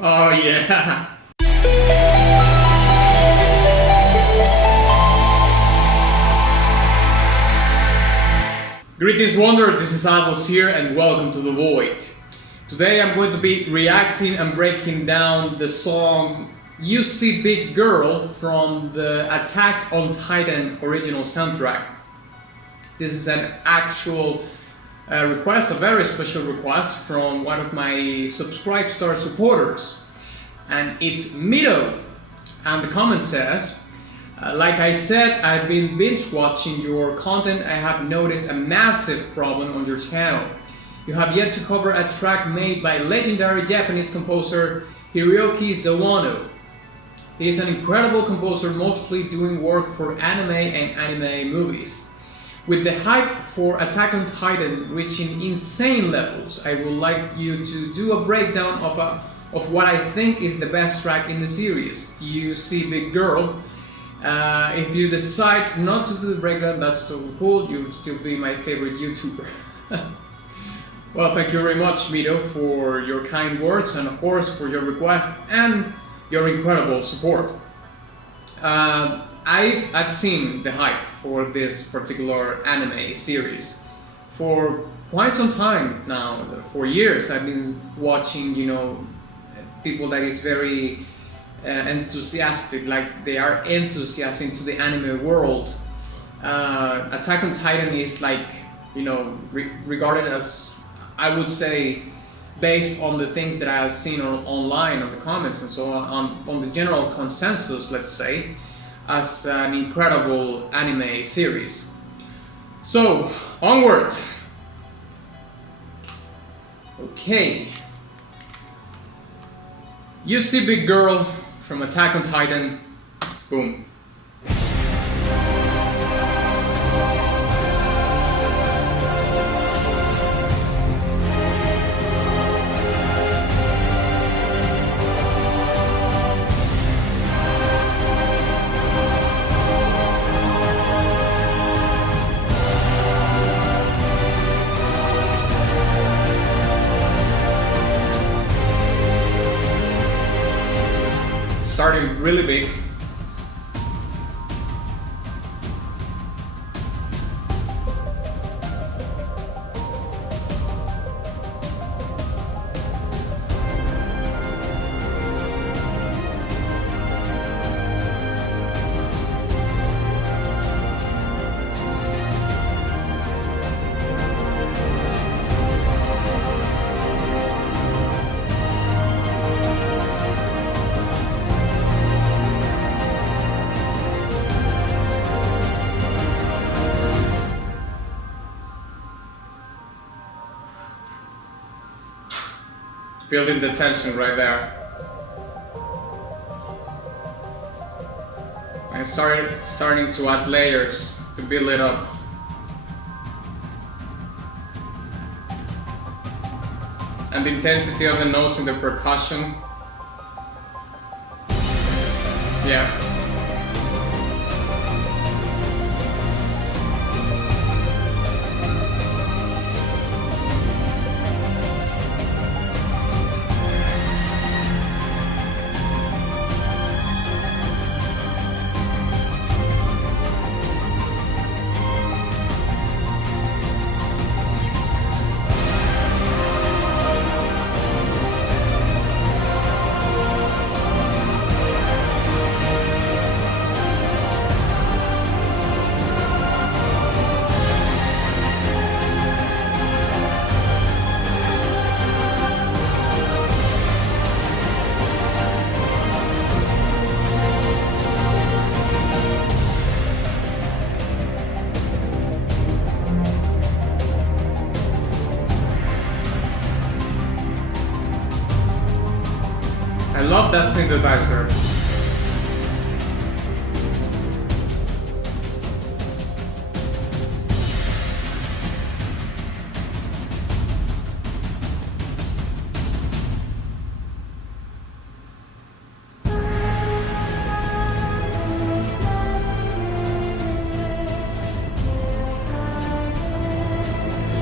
Oh yeah. Greetings Wonder, this is Atlas here and welcome to The Void. Today I'm going to be reacting and breaking down the song YouSeeBIGGIRL from the Attack on Titan original soundtrack. This is an actual request, a very special request from one of my Subscribe Star supporters, and it's Mito. And the comment says, like I said, I've been binge watching your content. I have noticed a massive problem on your channel. You have yet to cover a track made by legendary Japanese composer Hiroki Sawano. He is an incredible composer, mostly doing work for anime and anime movies. With the hype for Attack on Titan reaching insane levels, I would like you to do a breakdown of what I think is the best track in the series, YouSeeBIGGIRL. If you decide not to do the breakdown, that's so cool, you would still be my favorite YouTuber. Well, thank you very much, Mito, for your kind words and of course for your request and your incredible support. I've seen the hype for this particular anime series for quite some time now. For years I've been watching, people that is very enthusiastic, like they are enthusiastic to the anime world. Attack on Titan is like, regarded as, I would say, based on the things that I have seen online, on the comments and so on the general consensus, let's say, as an incredible anime series. So, onward! Okay. YouSeeBIGGIRL from Attack on Titan. Boom. Starting really big. Building the tension right there. And starting to add layers to build it up. And the intensity of the notes in the percussion. Yeah. I love that synthesizer.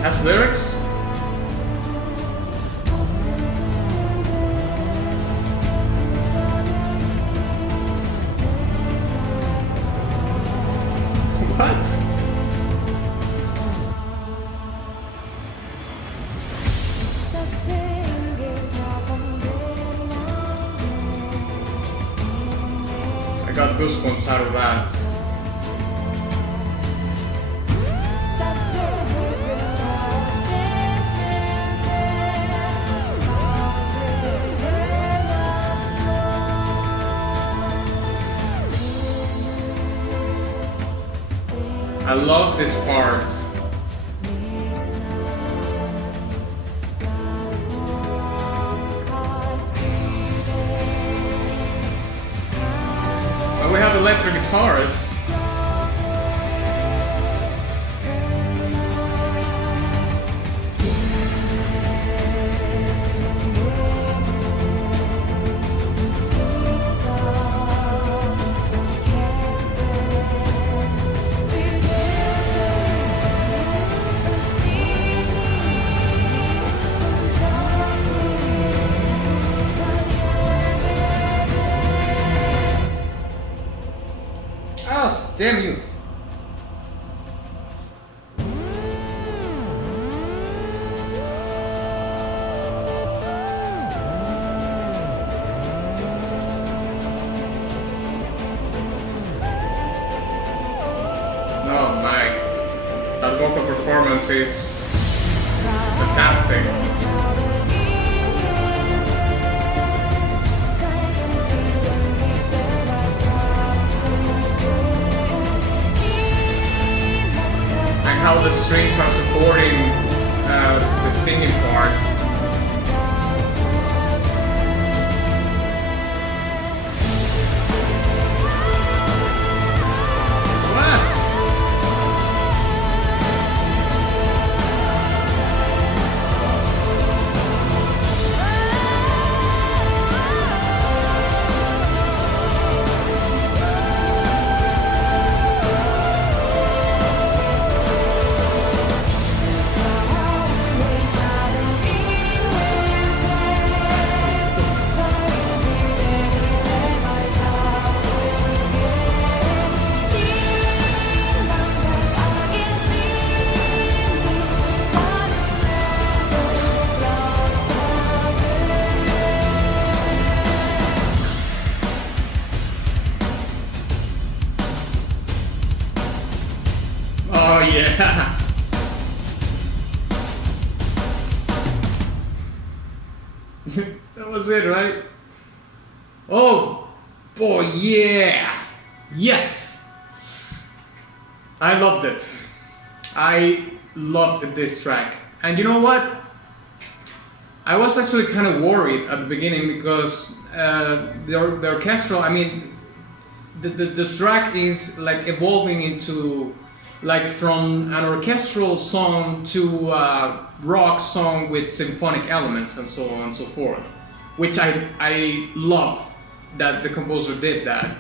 Has lyrics? got goosebumps out of that. I love this part. But we have electric guitars. Damn you! Oh my, that vocal performance is fantastic. How the strings are supporting the singing part. What? Oh yeah. That was it, right? Oh boy, yeah. Yes. I loved it. I loved this track. And you know what? I was actually kind of worried at the beginning because the orchestral, I mean, the track is like evolving into like from an orchestral song to a rock song with symphonic elements and so on and so forth, which I loved that the composer did that.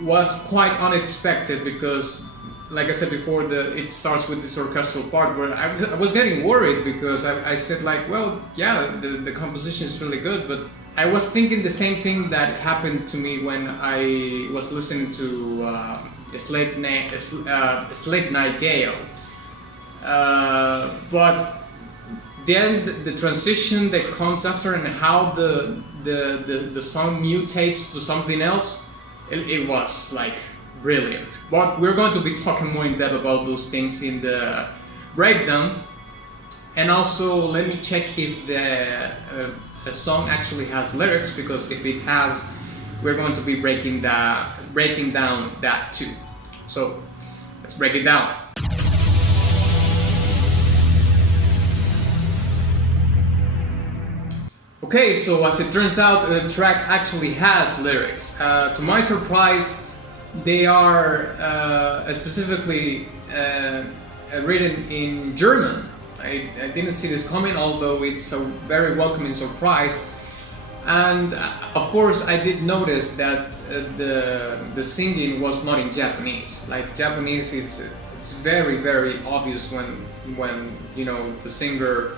Was quite unexpected because, like I said before, it starts with this orchestral part where I was getting worried because I said like, well, yeah, the composition is really good, but I was thinking the same thing that happened to me when I was listening to Slate Nightingale. But then the transition that comes after and how the song mutates to something else, it was like brilliant. But we're going to be talking more in depth about those things in the breakdown. And also let me check if the song actually has lyrics, because if it has, we're going to be breaking down that too. So let's break it down. Okay, so as it turns out, the track actually has lyrics. To my surprise, they are specifically written in German. I didn't see this coming, although it's a very welcoming surprise. And of course, I did notice that the singing was not in Japanese. Like Japanese it's very obvious when you know the singer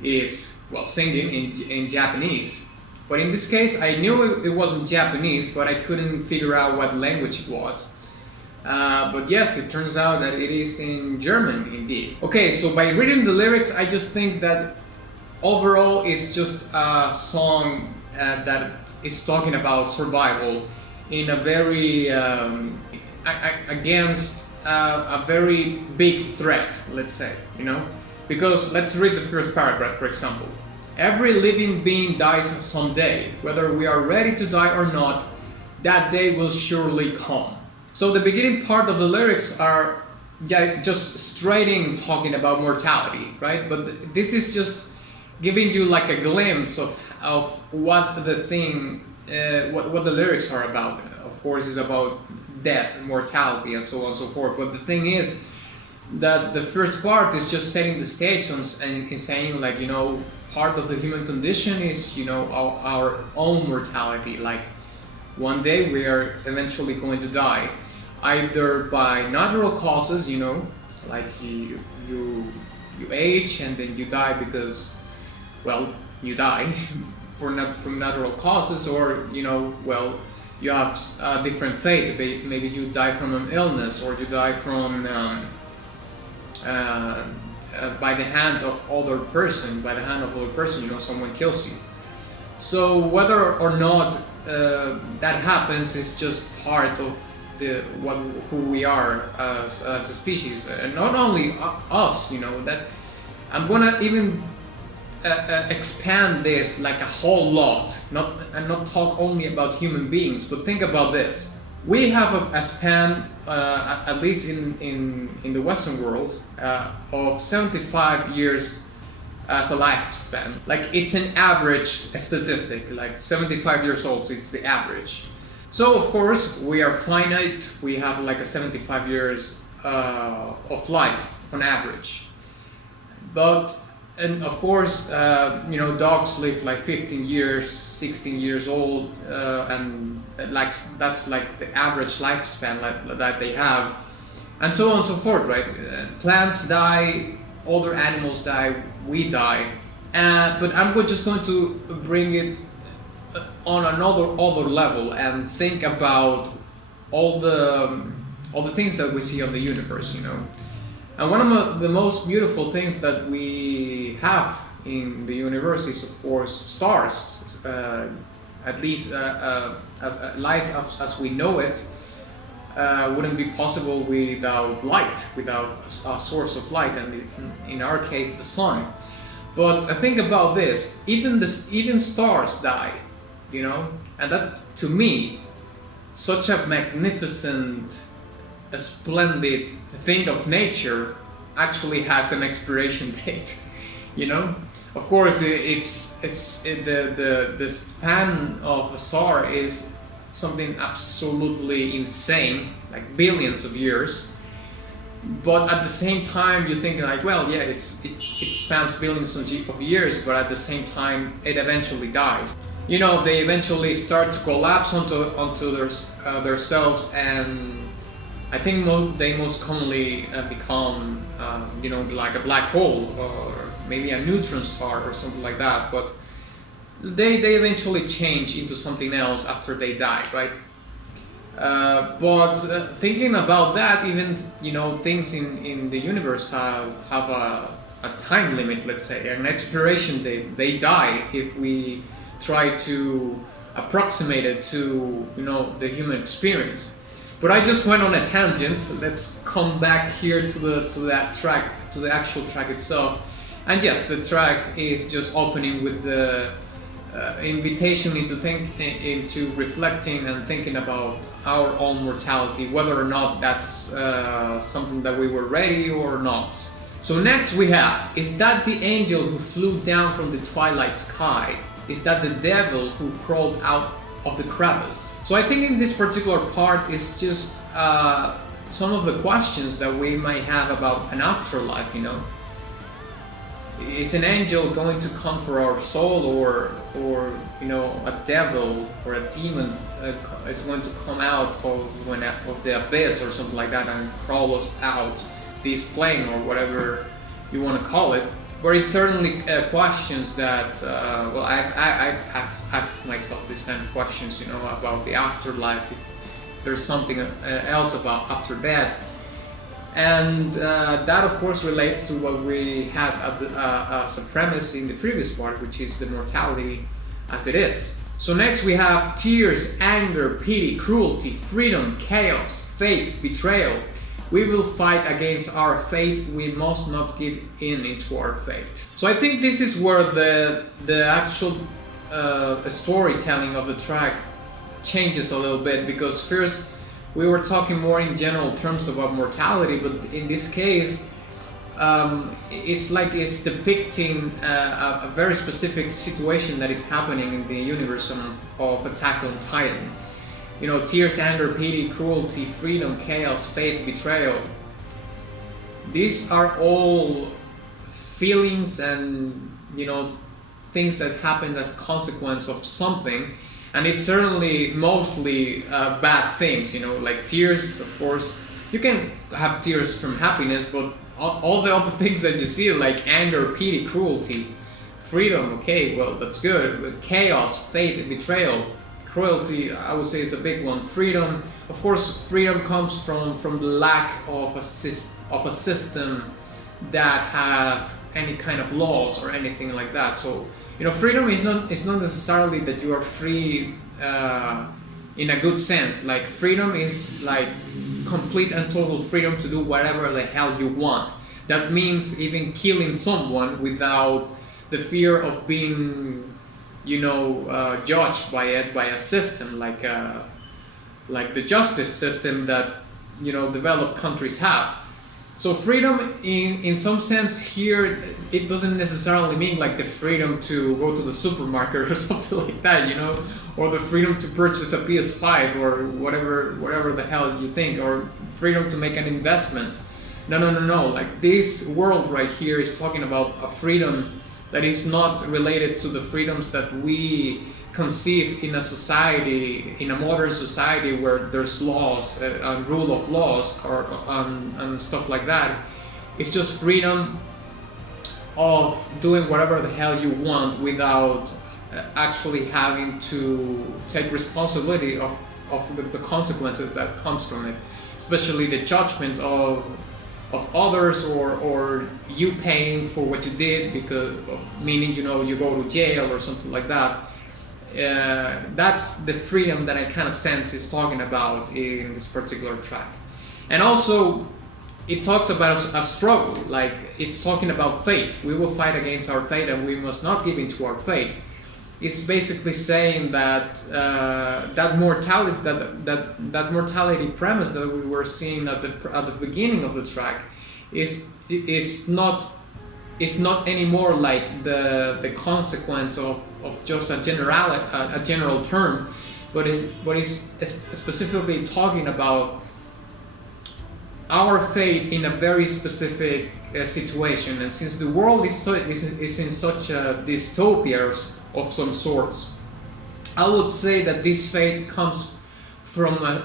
is singing in Japanese. But in this case, I knew it wasn't Japanese, but I couldn't figure out what language it was. But yes, it turns out that it is in German indeed. Okay, so by reading the lyrics, I just think that overall it's just a song that is talking about survival in a very against a very big threat, let's say, you know, because let's read the first paragraph, for example. Every living being dies someday, whether we are ready to die or not. That day will surely come. So the beginning part of the lyrics are just straight in talking about mortality, right? But this is just giving you like a glimpse of what the thing, what the lyrics are about. Of course, is about death and mortality and so on and so forth. But the thing is that the first part is just setting the stage and saying, like, you know, part of the human condition is, you know, our own mortality. Like, one day we are eventually going to die, either by natural causes, you know, like you age and then you die because, well, you die from natural causes, or, you know, well, you have a different fate. Maybe you die from an illness, or you die from by the hand of other person. You know, someone kills you. So whether or not that happens is just part of who we are as a species, and not only us. You know, that I'm gonna even expand this like a whole lot, not talk only about human beings, but think about this. We have a span, at least in the Western world, of 75 years as a lifespan. Like, it's an average statistic, like 75 years old, so it's the average. So of course we are finite, we have like a 75 years of life on average. And of course, you know, dogs live like 15 years, 16 years old, and like that's like the average lifespan that they have, and so on and so forth, right? Plants die, other animals die, we die, but I'm just going to bring it on another level and think about all the things that we see on the universe, you know. And one of the most beautiful things that we have in the universe is, of course, stars. At least as life as we know it wouldn't be possible without light, without a source of light, and in our case, the sun. But think about this: even stars die, you know, and that, to me, such a magnificent, a splendid thing of nature, actually has an expiration date, you know. Of course, the span of a star is something absolutely insane, like billions of years. But at the same time, you think like, well, yeah, it spans billions of years, but at the same time, it eventually dies. You know, they eventually start to collapse onto themselves, and I think they most commonly become, you know, like a black hole, or maybe a neutron star or something like that. But they eventually change into something else after they die, right? But thinking about that, even, you know, things in the universe have a time limit, let's say, an expiration date. They die if we try to approximate it to, you know, the human experience. But I just went on a tangent. Let's come back here to that track, to the actual track itself. And yes, the track is just opening with the invitation into reflecting and thinking about our own mortality, whether or not that's something that we were ready or not. So next we have, is that the angel who flew down from the twilight sky? Is that the devil who crawled out of the crevice? So I think in this particular part is just some of the questions that we might have about an afterlife, you know. Is an angel going to come for our soul, or you know, a devil or a demon is going to come out of the abyss or something like that and crawl us out this plane, or whatever you want to call it? But it's certainly questions that well, I've asked myself this kind of questions, you know, about the afterlife, if there's something else about after death. And that, of course, relates to what we had as a premise in the previous part, which is the mortality as it is. So next we have tears, anger, pity, cruelty, freedom, chaos, fate, betrayal. We will fight against our fate, we must not give in into our fate. So I think this is where the actual storytelling of the track changes a little bit, because first we were talking more in general terms about mortality, but in this case it's like it's depicting a very specific situation that is happening in the universe of Attack on Titan. You know, tears, anger, pity, cruelty, freedom, chaos, fate, betrayal. These are all feelings and, you know, things that happen as consequence of something, and it's certainly mostly bad things. You know, like tears, of course, you can have tears from happiness, but all the other things that you see, like anger, pity, cruelty, freedom, okay, well, that's good. But chaos, fate, betrayal, cruelty, I would say it's a big one. Freedom, of course, freedom comes from the lack of a system that have any kind of laws or anything like that. So, you know, freedom is not necessarily that you are free in a good sense. Like, freedom is like complete and total freedom to do whatever the hell you want. That means even killing someone without the fear of being, you know, judged by a system like the justice system that, you know, developed countries have. So freedom in some sense here, it doesn't necessarily mean like the freedom to go to the supermarket or something like that, you know, or the freedom to purchase a PS5 or whatever the hell you think, or freedom to make an investment. No. Like, this world right here is talking about a freedom that is not related to the freedoms that we conceive in a society, in a modern society where there's laws and rule of laws or and stuff like that. It's just freedom of doing whatever the hell you want without actually having to take responsibility of the consequences that comes from it, especially the judgment of others, or you paying for what you did, because meaning, you know, you go to jail or something like that. That's the freedom that I kind of sense is talking about in this particular track. And also it talks about a struggle, like it's talking about fate. We will fight against our fate and we must not give in to our fate. It's basically saying that that mortality premise that we were seeing at the beginning of the track is not anymore like the consequence of just a general term, but it's specifically talking about our fate in a very specific situation. And since the world is in such a dystopia of some sorts, I would say that this fate comes from a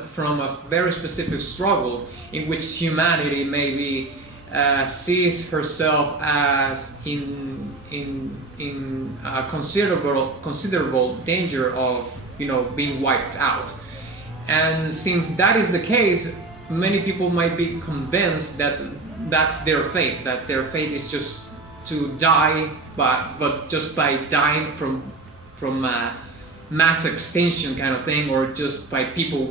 very specific struggle in which humanity maybe sees herself as in a considerable danger of, you know, being wiped out. And since that is the case, many people might be convinced that that's their fate, that their fate is just to die, but just by dying from mass extinction kind of thing, or just by people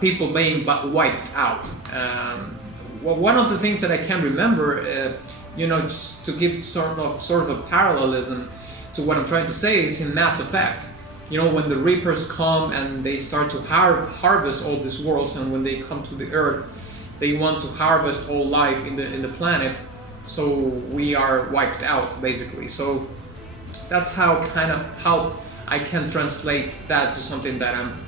people being wiped out. One of the things that I can remember, you know, just to give sort of a parallelism to what I'm trying to say, is in Mass Effect. You know, when the Reapers come and they start to harvest all these worlds, and when they come to the Earth, they want to harvest all life in the planet, so we are wiped out, basically. So that's how I can translate that to something that I'm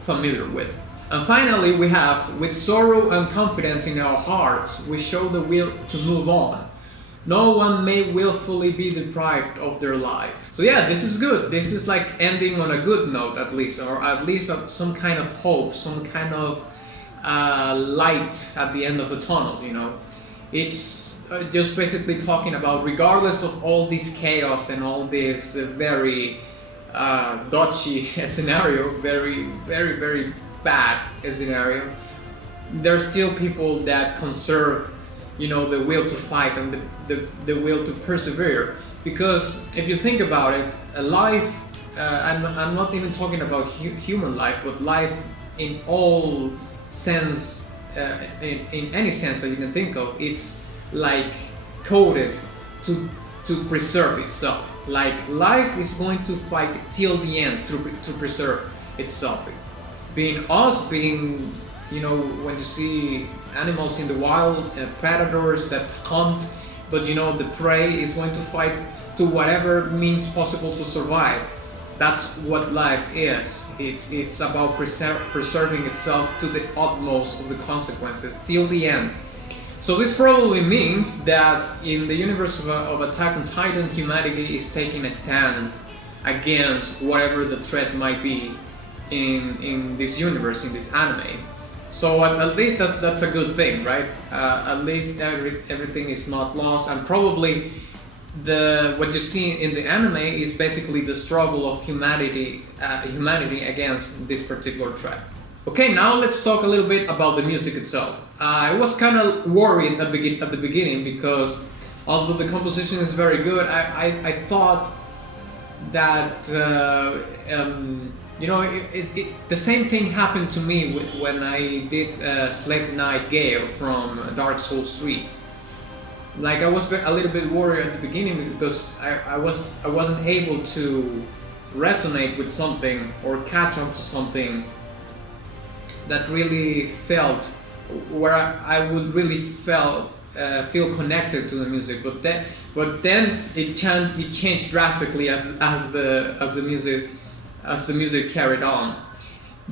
familiar with. And finally, we have, with sorrow and confidence in our hearts, we show the will to move on. No one may willfully be deprived of their life. So yeah, this is good. This is like ending on a good note, at least, or at least some kind of hope, some kind of light at the end of the tunnel, you know. It's just basically talking about, regardless of all this chaos and all this very dodgy scenario, very bad scenario, there's still people that conserve, you know, the will to fight and the will to persevere, Because if you think about it, a life, I'm not even talking about human life, but life in all sense, in any sense that you can think of, it's like coded to preserve itself. Like life is going to fight till the end to preserve itself. Being us, being, you know, when you see animals in the wild, predators that hunt, but you know the prey is going to fight to whatever means possible to survive. That's what life is. It's about preserving itself to the utmost of the consequences till the end. So this probably means that in the universe of Attack on Titan, humanity is taking a stand against whatever the threat might be in this universe, in this anime. So at least that's a good thing, right? At least everything is not lost, and probably what you see in the anime is basically the struggle of humanity against this particular threat. Okay, now let's talk a little bit about the music itself. I was kind of worried at the beginning because although the composition is very good, I thought that you know, the same thing happened to me when I did Slave Knight Gale from Dark Souls 3. Like I was a little bit worried at the beginning because I wasn't able to resonate with something or catch on to something that really felt where I would really feel connected to the music. But then it changed drastically as the music carried on.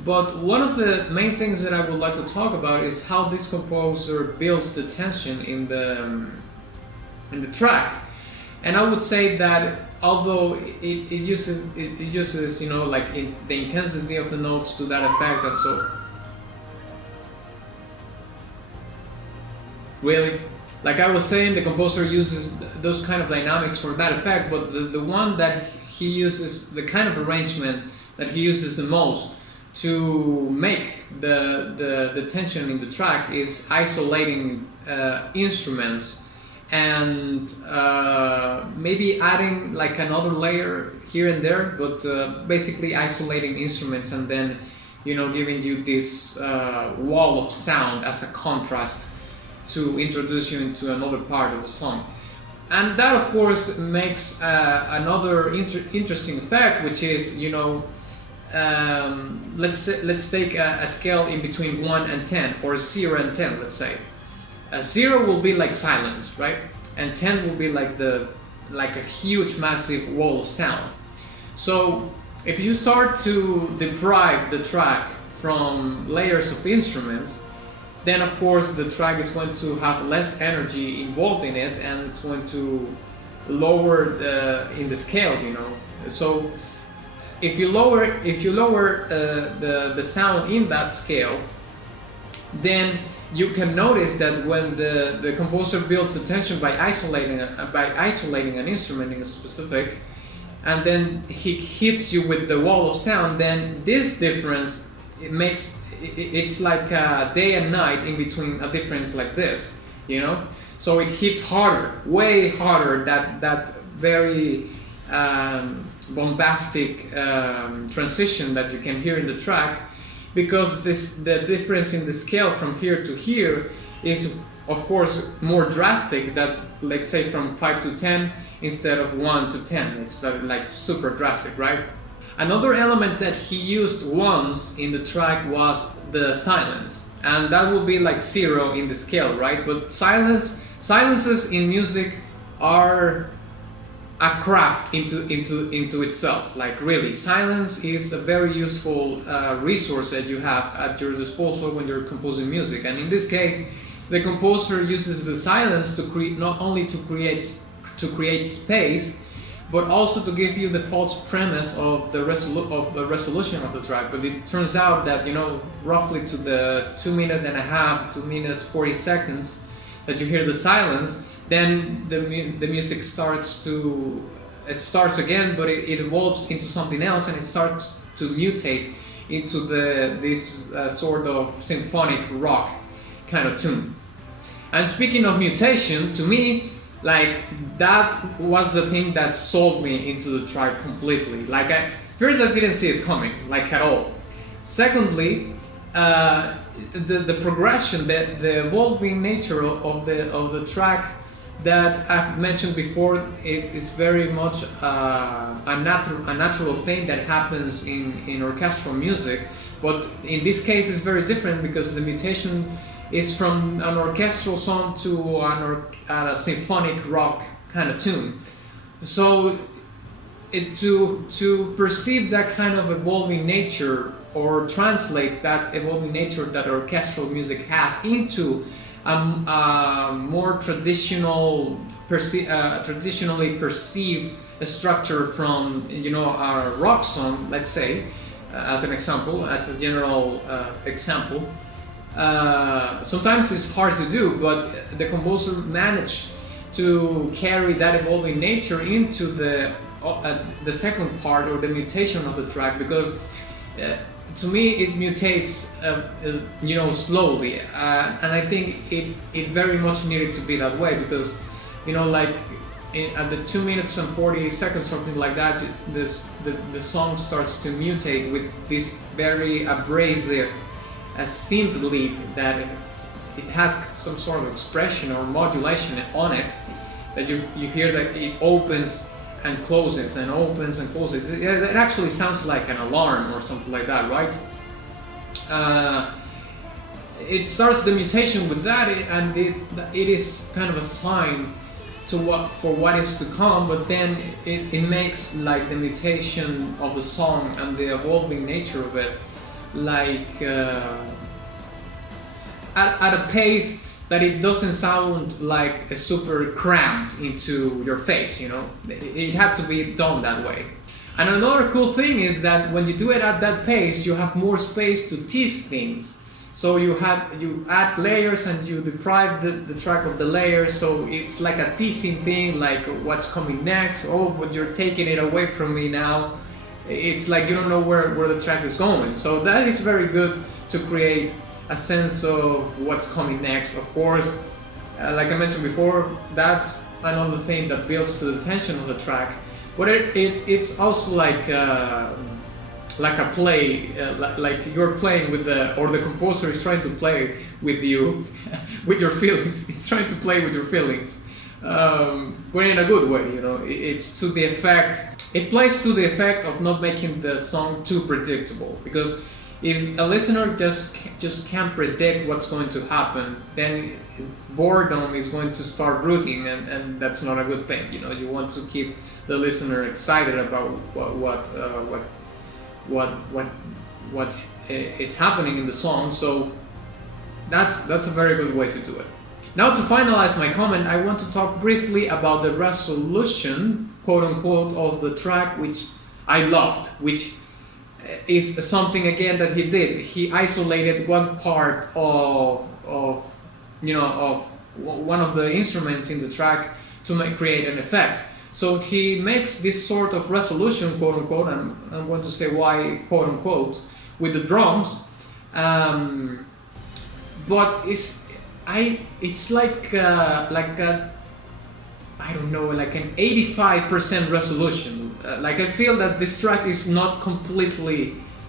But one of the main things that I would like to talk about is how this composer builds the tension in the track. And I would say that although it uses you know, like the intensity of the notes to that effect, and so really, like I was saying, the composer uses those kind of dynamics for that effect, but the one that he uses, the kind of arrangement that he uses the most to make the tension in the track is isolating instruments and maybe adding like another layer here and there, but basically isolating instruments and then, you know, giving you this wall of sound as a contrast to introduce you into another part of the song. And that of course makes another interesting effect, which is, you know, let's take a scale in between 1 and 10, or 0 and 10, let's say. 0 will be like silence, right? And 10 will be like a huge massive wall of sound. So if you start to deprive the track from layers of instruments, then of course the track is going to have less energy involved in it, and it's going to lower in the scale, you know. So if you lower the sound in that scale, then you can notice that when the composer builds the tension by isolating an instrument in a specific, and then he hits you with the wall of sound, then this difference, it's like a day and night in between a difference like this, you know. So it hits harder, way harder, that very bombastic transition that you can hear in the track, because the difference in the scale from here to here is of course more drastic, that let's say from 5 to 10 instead of 1 to 10. It's like super drastic, right? Another element that he used once in the track was the silence, and that will be like 0 in the scale, right? But silences in music are a craft into itself. Like really, silence is a very useful resource that you have at your disposal when you're composing music. And in this case, the composer uses the silence to create, not only to create space, but also to give you the false premise of the resolution of the track. But it turns out that, you know, roughly to the 2.5 2 minute 40 seconds that you hear the silence, then the music starts again, but it evolves into something else, and it starts to mutate into this sort of symphonic rock kind of tune. And speaking of mutation, to me, Like that was the thing that sold me into the track completely. Like first I didn't see it coming, like at all. Secondly, the progression, the evolving nature of the track that I've mentioned before, it's very much a natural thing that happens in orchestral music. But in this case, it's very different because the mutation is from an orchestral song to a symphonic rock kind of tune. So to perceive that kind of evolving nature, or translate that evolving nature that orchestral music has into a more traditionally perceived structure from a rock song, let's say, as an example, as a general example. Sometimes it's hard to do, but the composer managed to carry that evolving nature into the second part, or the mutation of the track, because to me it mutates slowly, and I think it very much needed to be that way, because like at the 2 minutes and 40 seconds, something like that, the song starts to mutate with this very abrasive synth lead that it has some sort of expression or modulation on it, that you hear that it opens and closes and opens and closes. It actually sounds like an alarm or something like that, right? It starts the mutation with that, and it is kind of a sign for what is to come, but then it makes like the mutation of the song and the evolving nature of it, like at a pace that it doesn't sound like a super cramped into your face. It had to be done that way. And another cool thing is that when you do it at that pace, you have more space to tease things. So you add layers and you deprive the track of the layers, so it's like a teasing thing, like what's coming next. Oh, but you're taking it away from me now. It's like you don't know where the track is going. So that is very good to create a sense of what's coming next. Of course, like I mentioned before, that's another thing that builds to the tension of the track. But it's also like a play, like you're playing with the composer is trying to play with you, with your feelings. It's trying to play with your feelings, but in a good way. It's to the effect. It plays to the effect of not making the song too predictable, because if a listener just can't predict what's going to happen, then boredom is going to start rooting, and that's not a good thing. You want to keep the listener excited about what is happening in the song. So that's a very good way to do it. Now, to finalize my comment, I want to talk briefly about the resolution, quote unquote, of the track, which I loved, which is something again that he did. He isolated one part of one of the instruments in the track to create an effect. So he makes this sort of resolution, quote unquote, and I'm going to say why, quote unquote, with the drums. But it's like I don't know, like an 85% resolution. Like I feel that this track is not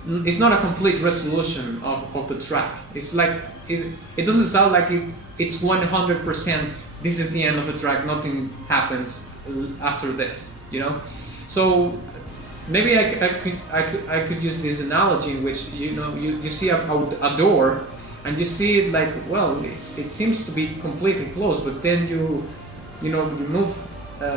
it's not a complete resolution of the track. It's like it doesn't sound like it's 100%. This is the end of the track. Nothing happens after this, So maybe I could use this analogy in which you see a door, and you see it like, well, it seems to be completely closed, but then you move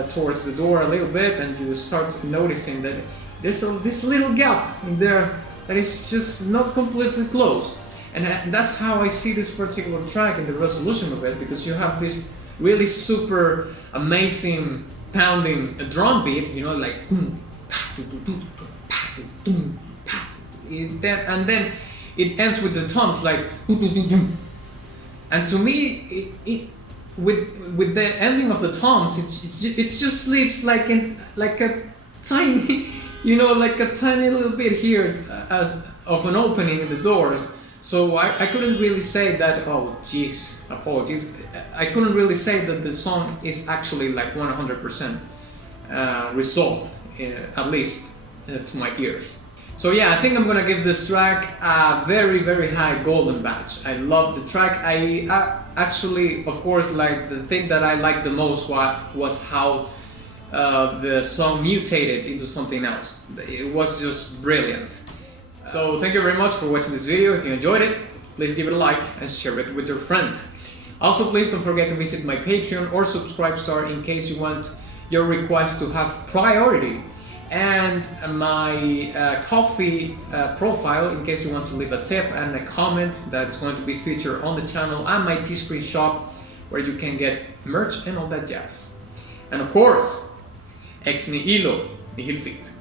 towards the door a little bit, and you start noticing that there's this little gap in there that is just not completely closed. And that's how I see this particular track in the resolution of it, because you have this really super amazing pounding drum beat, like and then it ends with the toms, like, and to me, with the ending of the toms, it just leaves like a tiny, like a tiny little bit here of an opening in the door, So I couldn't really say that, oh jeez, apologies. I couldn't really say that the song is actually like 100% resolved, at least to my ears. So yeah, I think I'm gonna give this track a very high golden badge. I love the track. I actually, of course, like the thing that I liked the most was how the song mutated into something else. It was just brilliant. So thank you very much for watching this video. If you enjoyed it, please give it a like and share it with your friend. Also, please don't forget to visit my Patreon or Subscribestar in case you want your request to have priority, and my Ko-fi profile in case you want to leave a tip and a comment that's going to be featured on the channel, and my Teespring shop where you can get merch and all that jazz. And of course, ex nihilo nihil fit.